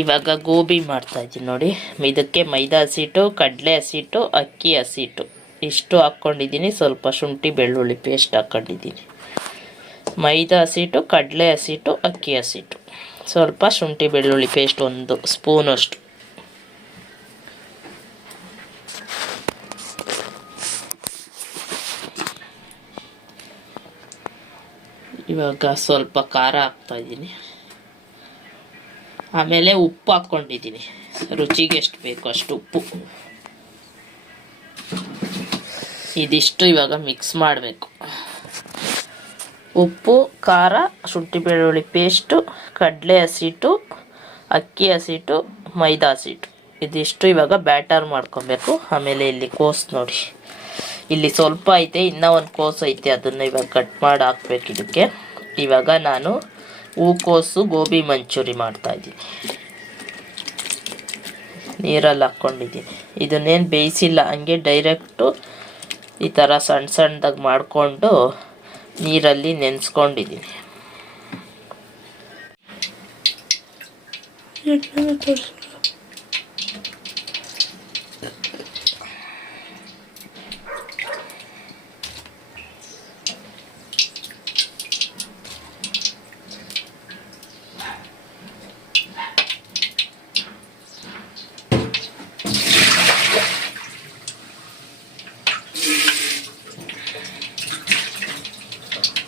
ಇವಾಗ ಗೋಬಿ ಮಾಡ್ತಾಯಿದ್ದೀನಿ ನೋಡಿ. ಇದಕ್ಕೆ ಮೈದಾ ಹಸಿಟ್ಟು, ಕಡಲೆ ಹಸಿಟ್ಟು, ಅಕ್ಕಿ ಹಸಿಟ್ಟು ಇಷ್ಟು ಹಾಕ್ಕೊಂಡಿದ್ದೀನಿ. ಸ್ವಲ್ಪ ಶುಂಠಿ ಬೆಳ್ಳುಳ್ಳಿ ಪೇಸ್ಟ್ ಹಾಕ್ಕೊಂಡಿದ್ದೀನಿ. ಮೈದಾ ಹಸಿಟ್ಟು, ಕಡಲೆ ಹಸಿಟ್ಟು, ಅಕ್ಕಿ ಹಸಿಟ್ಟು, ಸ್ವಲ್ಪ ಶುಂಠಿ ಬೆಳ್ಳುಳ್ಳಿ ಪೇಸ್ಟ್ 1 ಸ್ಪೂನಷ್ಟು. ಇವಾಗ ಸ್ವಲ್ಪ ಖಾರ ಹಾಕ್ತಾಯಿದ್ದೀನಿ. ಆಮೇಲೆ ಉಪ್ಪು ಹಾಕ್ಕೊಂಡಿದ್ದೀನಿ, ರುಚಿಗೆ ಎಷ್ಟು ಬೇಕು ಅಷ್ಟು ಉಪ್ಪು. ಇದಿಷ್ಟು ಇವಾಗ ಮಿಕ್ಸ್ ಮಾಡಬೇಕು. ಉಪ್ಪು, ಖಾರ, ಶುಂಠಿ ಬೆಳ್ಳುಳ್ಳಿ ಪೇಸ್ಟು, ಕಡಲೆ ಹಸಿಟ್ಟು, ಅಕ್ಕಿ ಹಸಿಟ್ಟು, ಮೈದಾ ಹಸಿಟ್ಟು ಇದಿಷ್ಟು ಇವಾಗ ಬ್ಯಾಟರ್ ಮಾಡ್ಕೊಬೇಕು. ಆಮೇಲೆ ಇಲ್ಲಿ ಕೋಸು ನೋಡಿ, ಇಲ್ಲಿ ಸ್ವಲ್ಪ ಐತೆ, ಇನ್ನೂ ಒಂದು ಕೋಸು ಐತೆ, ಅದನ್ನು ಇವಾಗ ಕಟ್ ಮಾಡಿ ಹಾಕ್ಬೇಕು ಇದಕ್ಕೆ. ಇವಾಗ ನಾನು ಹೂಕೋಸು ಗೋಬಿ ಮಂಚೂರಿ ಮಾಡ್ತಾಯಿದ್ದೀನಿ. ನೀರಲ್ಲಿ ಹಾಕ್ಕೊಂಡಿದ್ದೀನಿ. ಇದನ್ನೇನು ಬೇಯಿಸಿಲ್ಲ, ಹಂಗೆ ಡೈರೆಕ್ಟು ಈ ಥರ ಸಣ್ಣ ಸಣ್ಣದಾಗಿ ಮಾಡಿಕೊಂಡು ನೀರಲ್ಲಿ ನೆನೆಸ್ಕೊಂಡಿದ್ದೀನಿ.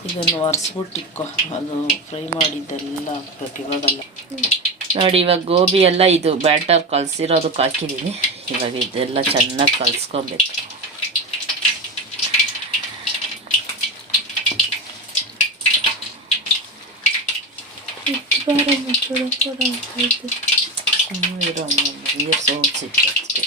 ಇದನ್ನು ಒರೆಸ್ಬಿಟ್ಟಿಕ್ಕೋ, ಅದು ಫ್ರೈ ಮಾಡಿದ್ದೆಲ್ಲ ಹಾಕ್ಬೇಕು ಇವಾಗೆಲ್ಲ ನೋಡಿ. ಇವಾಗ ಗೋಬಿ ಎಲ್ಲ ಇದು ಬ್ಯಾಟರ್ ಕಲಸಿರೋದಕ್ಕೆ ಹಾಕಿದ್ದೀನಿ. ಇವಾಗ ಇದೆಲ್ಲ ಚೆನ್ನಾಗಿ ಕಲಿಸ್ಕೊಬೇಕು. ಇರೋ ನೀರು ಸೋಸಿಟ್ಟು ಅಷ್ಟೇ.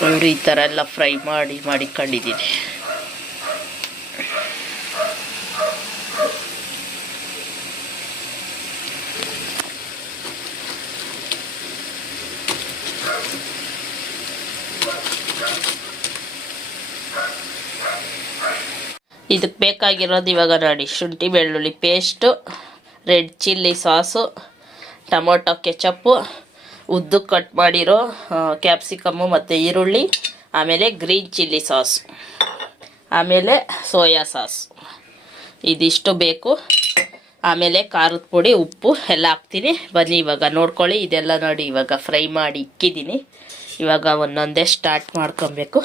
ನೋಡಿ ಈ ಥರ ಎಲ್ಲ ಫ್ರೈ ಮಾಡಿಕೊಂಡಿದ್ದೀನಿ. ಇದಕ್ಕೆ ಬೇಕಾಗಿರೋದು ಇವಾಗ ನೋಡಿ, ಶುಂಠಿ ಬೆಳ್ಳುಳ್ಳಿ paste, red chilli sauce, tomato ketchup, ಉದ್ದಕ್ಕೆ ಕಟ್ ಮಾಡಿರೋ ಕ್ಯಾಪ್ಸಿಕಮ್ಮು ಮತ್ತು ಈರುಳ್ಳಿ, ಆಮೇಲೆ ಗ್ರೀನ್ ಚಿಲ್ಲಿ ಸಾಸ್, ಆಮೇಲೆ ಸೋಯಾ ಸಾಸ್, ಇದಿಷ್ಟು ಬೇಕು. ಆಮೇಲೆ ಖಾರದ ಪುಡಿ, ಉಪ್ಪು ಎಲ್ಲ ಹಾಕ್ತೀನಿ. ಬನ್ನಿ ಇವಾಗ ನೋಡ್ಕೊಳ್ಳಿ. ಇದೆಲ್ಲ ನೋಡಿ ಇವಾಗ ಫ್ರೈ ಮಾಡಿ ಇಕ್ಕಿದ್ದೀನಿ. ಇವಾಗ ಒಂದೊಂದೇ ಸ್ಟಾರ್ಟ್ ಮಾಡ್ಕೊಬೇಕು.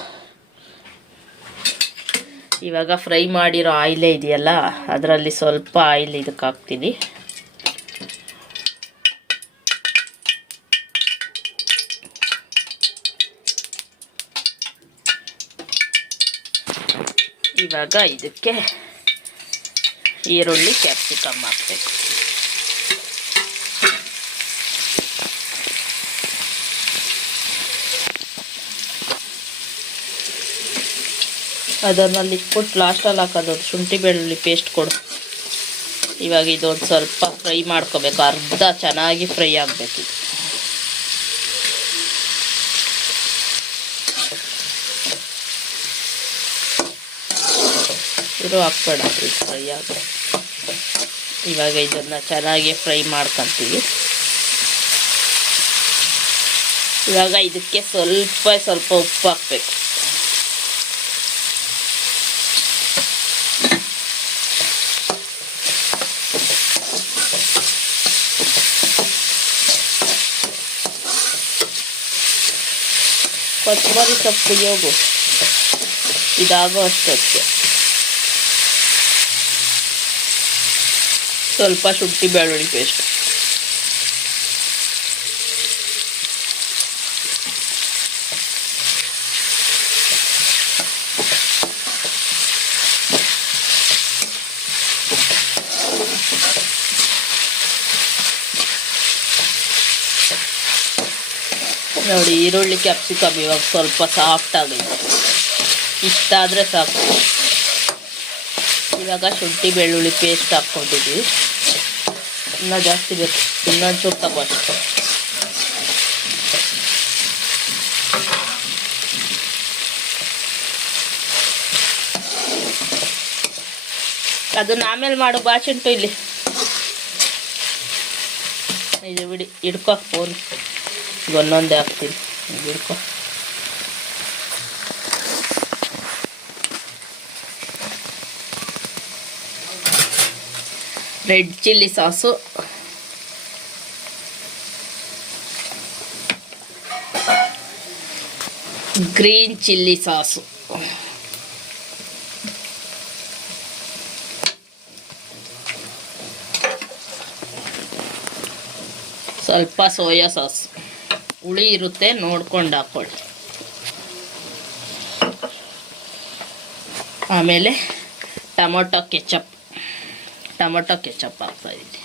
ಇವಾಗ ಫ್ರೈ ಮಾಡಿರೋ ಆಯಿಲೇ ಇದೆಯಲ್ಲ, ಅದರಲ್ಲಿ ಸ್ವಲ್ಪ ಆಯಿಲ್ ಇದಕ್ಕೆ ಹಾಕ್ತೀನಿ. ಇವಾಗ ಇದಕ್ಕೆ ಈರುಳ್ಳಿ ಕ್ಯಾಪ್ಸಿಕಮ್ ಹಾಕಬೇಕು. ಅದನ್ನಲ್ಲಿ ಇಟ್ಬಿಟ್ಟು ಲಾಸ್ಟಲ್ಲಿ ಹಾಕೋದು. ಶುಂಠಿ ಬೆಳ್ಳುಳ್ಳಿ ಪೇಸ್ಟ್ ಕೊಡು. ಇವಾಗ ಇದೊಂದು ಸ್ವಲ್ಪ ಫ್ರೈ ಮಾಡ್ಕೋಬೇಕು, ಅರ್ಧ ಚೆನ್ನಾಗಿ ಫ್ರೈ ಆಗಬೇಕು. ಇರೋ ಹಾಕ್ಬೇಡ, ಇದು ಫ್ರೈ ಆಗ. ಇವಾಗ ಇದನ್ನು ಚೆನ್ನಾಗಿ ಫ್ರೈ ಮಾಡ್ಕೊತೀವಿ. ಇವಾಗ ಇದಕ್ಕೆ ಸ್ವಲ್ಪ ಉಪ್ಪು ಹಾಕಬೇಕು. ಕೊತ್ತಂಬರಿ ಸೊಪ್ಪು ಯೋಗು ಇದಾಗೋ ಅಷ್ಟೊತ್ತಿಗೆ ಸ್ವಲ್ಪ ಶುಂಠಿ ಬೆಳ್ಳುಳ್ಳಿ ಪೇಸ್ಟ್, ನೋಡಿ ಈರುಳ್ಳಿ ಕ್ಯಾಪ್ಸಿಕಮ್ ಇವಾಗ ಸ್ವಲ್ಪ ಸಾಫ್ಟ್ ಆಗೈತೆ, ಇಷ್ಟಾದರೆ ಸಾಕು. ಇವಾಗ ಶುಂಠಿ ಬೆಳ್ಳುಳ್ಳಿ ಪೇಸ್ಟ್ ಹಾಕ್ಕೊಂಡಿದ್ದೀವಿ. ಇನ್ನೂ ಜಾಸ್ತಿ ಬೇಕು, ಇನ್ನೊಂದು ಚೂರು ತಗೋ ಅಷ್ಟು. ಅದನ್ನ ಆಮೇಲೆ ಮಾಡು ಬಾಚಿಂಟು. ಇಲ್ಲಿ ಇದು ಬಿಡಿ, ಹಿಡ್ಕೊ ಫೋನ್, ಒಂದೊಂದೇ ಹಾಕ್ತೀನಿ, ಹಿಡ್ಕೊ. Red chilli sauce, green chilli sauce, ಸ್ವಲ್ಪ ಸೋಯಾ ಸಾಸ್, ಹುಳಿ ಇರುತ್ತೆ ನೋಡ್ಕೊಂಡು ಹಾಕ್ಕೊಳ್ಳಿ. ಆಮೇಲೆ ಟೊಮೊಟೊ ಕೆಚಪ್ ಹಾಕ್ತಾಯಿದ್ದೀನಿ.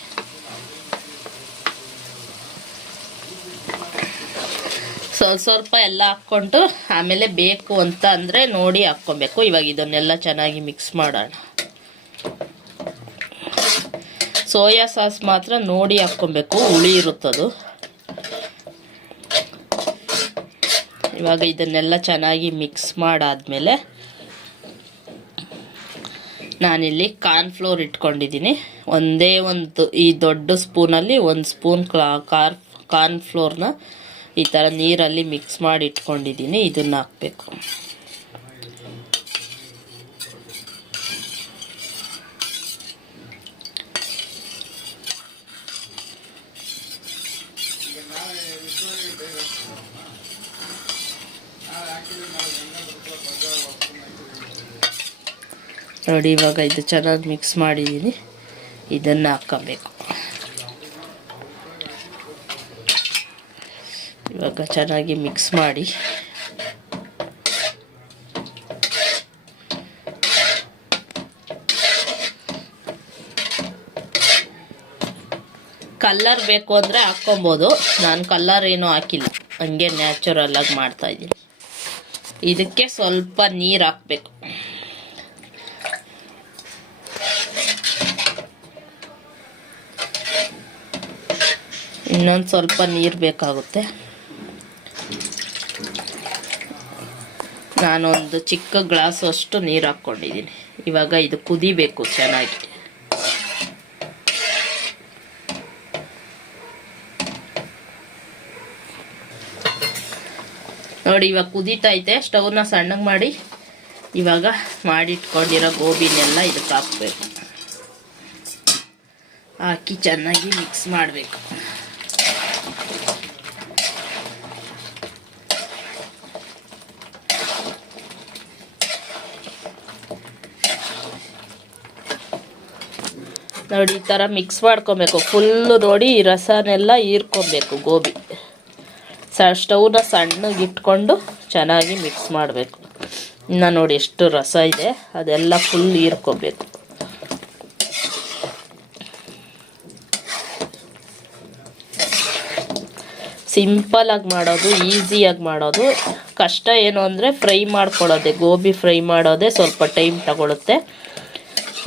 ಸ್ವಲ್ಪ ಎಲ್ಲ ಹಾಕ್ಕೊಂಡು ಆಮೇಲೆ ಬೇಕು ಅಂತ ಅಂದರೆ ನೋಡಿ ಹಾಕ್ಕೊಬೇಕು. ಇವಾಗ ಇದನ್ನೆಲ್ಲ ಚೆನ್ನಾಗಿ ಮಿಕ್ಸ್ ಮಾಡೋಣ. ಸೋಯಾ ಸಾಸ್ ಮಾತ್ರ ನೋಡಿ ಹಾಕ್ಕೊಬೇಕು, ಹುಳಿ ಇರುತ್ತದು. ಇವಾಗ ಇದನ್ನೆಲ್ಲ ಚೆನ್ನಾಗಿ ಮಿಕ್ಸ್ ಮಾಡಾದ್ಮೇಲೆ ನಾನಿಲ್ಲಿ ಕಾರ್ನ್ಫ್ಲೋರ್ ಇಟ್ಕೊಂಡಿದ್ದೀನಿ. ಒಂದೇ ಒಂದು ಈ ದೊಡ್ಡ ಸ್ಪೂನಲ್ಲಿ 1 ಸ್ಪೂನ್ ಕಾರ್ನ್ಫ್ಲೋರ್ನ ಈ ಥರ ನೀರಲ್ಲಿ ಮಿಕ್ಸ್ ಮಾಡಿ ಇಟ್ಕೊಂಡಿದ್ದೀನಿ. ಇದನ್ನು ಹಾಕಬೇಕು. ನೋಡಿ ಇವಾಗ ಇದು ಚೆನ್ನಾಗಿ ಮಿಕ್ಸ್ ಮಾಡಿದ್ದೀನಿ. ಇದನ್ನು ಹಾಕಬೇಕು. ಇವಾಗ ಚೆನ್ನಾಗಿ ಮಿಕ್ಸ್ ಮಾಡಿ ಕಲ್ಲರ್ ಬೇಕು ಅಂದರೆ ಹಾಕ್ಕೊಬೋದು. ನಾನು ಕಲ್ಲರ್ ಏನೂ ಹಾಕಿಲ್ಲ, ಹಂಗೆ ನ್ಯಾಚುರಲ್ ಆಗಿ ಮಾಡ್ತಾಯಿದ್ದೀನಿ. ಇದಕ್ಕೆ ಸ್ವಲ್ಪ ನೀರು ಹಾಕಬೇಕು. ಇನ್ನೊಂದು ಸ್ವಲ್ಪ ನೀರು ಬೇಕಾಗುತ್ತೆ. ನಾನೊಂದು ಚಿಕ್ಕ ಗ್ಲಾಸ್ ಅಷ್ಟು ನೀರು ಹಾಕ್ಕೊಂಡಿದ್ದೀನಿ. ಇವಾಗ ಇದು ಕುದಿಬೇಕು ಚೆನ್ನಾಗಿ. ನೋಡಿ ಇವಾಗ ಕುದೀತೈತೆ. ಸ್ಟವ್ನ ಸಣ್ಣಗೆ ಮಾಡಿ ಇವಾಗ ಮಾಡಿಟ್ಕೊಂಡಿರೋ ಗೋಬಿನೆಲ್ಲ ಇದಕ್ಕೆ ಹಾಕಬೇಕು. ಹಾಕಿ ಚೆನ್ನಾಗಿ ಮಿಕ್ಸ್ ಮಾಡಬೇಕು. ನೋಡಿ ಈ ಥರ ಮಿಕ್ಸ್ ಮಾಡ್ಕೊಬೇಕು. ಫುಲ್ಲು ನೋಡಿ ಈ ರಸನೆಲ್ಲ ಹೀರ್ಕೊಬೇಕು ಗೋಬಿ. ಸ್ಟವ್ನ ಸಣ್ಣಗೆ ಇಟ್ಕೊಂಡು ಚೆನ್ನಾಗಿ ಮಿಕ್ಸ್ ಮಾಡಬೇಕು. ಇನ್ನು ನೋಡಿ ಎಷ್ಟು ರಸ ಇದೆ, ಅದೆಲ್ಲ ಫುಲ್ ಹೀರ್ಕೊಬೇಕು. ಸಿಂಪಲಾಗಿ ಮಾಡೋದು, ಈಸಿಯಾಗಿ ಮಾಡೋದು. ಕಷ್ಟ ಏನು ಅಂದರೆ ಫ್ರೈ ಮಾಡ್ಕೊಳ್ಳೋದೆ, ಗೋಬಿ ಫ್ರೈ ಮಾಡೋದೇ ಸ್ವಲ್ಪ ಟೈಮ್ ತಗೊಳುತ್ತೆ.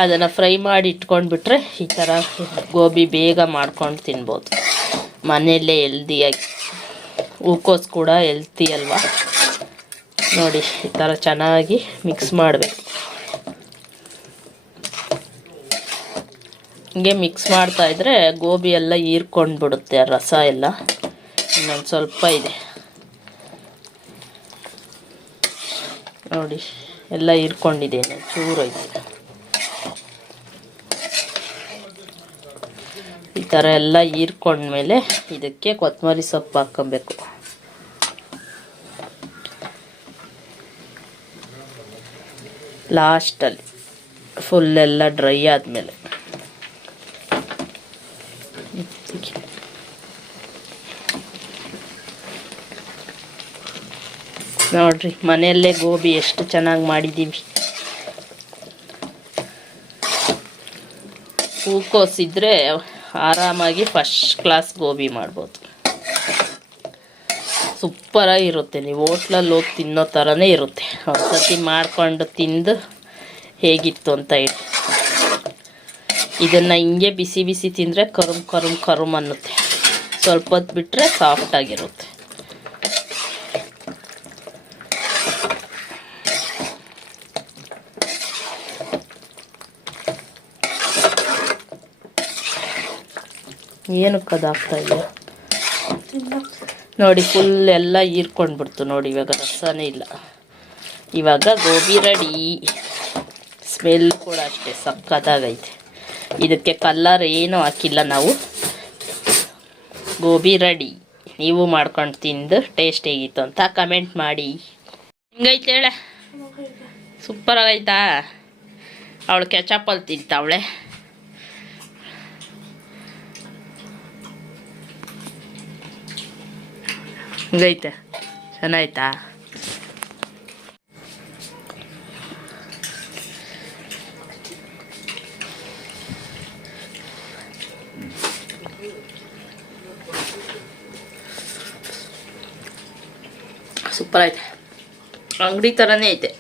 ಅದನ್ನು ಫ್ರೈ ಮಾಡಿ ಇಟ್ಕೊಂಡ್ಬಿಟ್ರೆ ಈ ಥರ ಗೋಬಿ ಬೇಗ ಮಾಡ್ಕೊಂಡು ತಿನ್ಬೋದು. ಮನೆಯಲ್ಲೇ ಹೆಲ್ದಿಯಾಗಿ. ಹೂಕೋಸು ಕೂಡ ಹೆಲ್ತಿ ಅಲ್ವಾ. ನೋಡಿ ಈ ಥರ ಚೆನ್ನಾಗಿ ಮಿಕ್ಸ್ ಮಾಡಬೇಕು. ಹಿಂಗೆ ಮಿಕ್ಸ್ ಮಾಡ್ತಾಯಿದ್ರೆ ಗೋಬಿ ಎಲ್ಲ ಹೀರ್ಕೊಂಡು ಬಿಡುತ್ತೆ ರಸ ಎಲ್ಲ. ಇನ್ನೊಂದು ಸ್ವಲ್ಪ ಇದೆ ನೋಡಿ, ಎಲ್ಲ ಹೀರ್ಕೊಂಡಿದ್ದೇನೆ, ಚೂರು ಐತೆ. ಈ ಥರ ಎಲ್ಲ ಹೀರ್ಕೊಂಡ್ಮೇಲೆ ಇದಕ್ಕೆ ಕೊತ್ತಂಬರಿ ಸೊಪ್ಪು ಹಾಕ್ಕೊಬೇಕು. ಲಾಸ್ಟಲ್ಲಿ ಫುಲ್ಲೆಲ್ಲ ಡ್ರೈ ಆದಮೇಲೆ ನೋಡ್ರಿ, ಮನೆಯಲ್ಲೇ ಗೋಬಿ ಎಷ್ಟು ಚೆನ್ನಾಗಿ ಮಾಡಿದ್ದೀವಿ. ಹೂಕೋಸಿದ್ರೆ ಆರಾಮಾಗಿ ಫಸ್ಟ್ ಕ್ಲಾಸ್ ಗೋಬಿ ಮಾಡ್ಬೋದು. ಸೂಪರಾಗಿರುತ್ತೆ. ನೀವು ಹೋಟ್ಲಲ್ಲಿ ಹೋಗಿ ತಿನ್ನೋ ಥರನೇ ಇರುತ್ತೆ. ಒಂದ್ಸತಿ ಮಾಡ್ಕೊಂಡು ತಿಂದು ಹೇಗಿತ್ತು ಅಂತ ಹೇಳಿ. ಇದನ್ನು ಹಿಂಗೆ ಬಿಸಿ ಬಿಸಿ ತಿಂದರೆ ಕರುಮ್ ಅನ್ನುತ್ತೆ. ಸ್ವಲ್ಪ ಹೊತ್ತು ಬಿಟ್ಟರೆ ಸಾಫ್ಟಾಗಿರುತ್ತೆ. ಏನಕ್ಕೆ ಅದಾಗ್ತಾ ಇದೆಯಾ ನೋಡಿ, ಫುಲ್ ಎಲ್ಲ ಹೀರ್ಕೊಂಡ್ಬಿಡ್ತು ನೋಡಿ. ಇವಾಗ ರಸನೇ ಇಲ್ಲ. ಇವಾಗ ಗೋಬಿ ರೆಡಿ. ಸ್ಮೆಲ್ ಕೂಡ ಅಷ್ಟೇ ಸಕ್ಕತ್ತಾಗೈತೆ. ಇದಕ್ಕೆ ಕಲ್ಲರ್ ಏನೂ ಹಾಕಿಲ್ಲ ನಾವು. ಗೋಬಿ ರೆಡಿ. ನೀವು ಮಾಡ್ಕೊಂಡು ತಿಂದು ಟೇಸ್ಟ್ ಹೇಗಿತ್ತು ಅಂತ ಕಮೆಂಟ್ ಮಾಡಿ. ಹಿಂಗೈತೆ ಹೇಳೆ, ಸೂಪರಾಗೈತಾ? ಅವಳು ಕೆಚಪಲ್ಲಿ ತಿಂತಾವಳೆ. ಹಿಂಗೈತೆ, ಚೆನ್ನಾಯ್ತಾ? ಸೂಪರ್ ಐತೆ. ಅಂಗಡಿ ಥರನೇ ಐತೆ.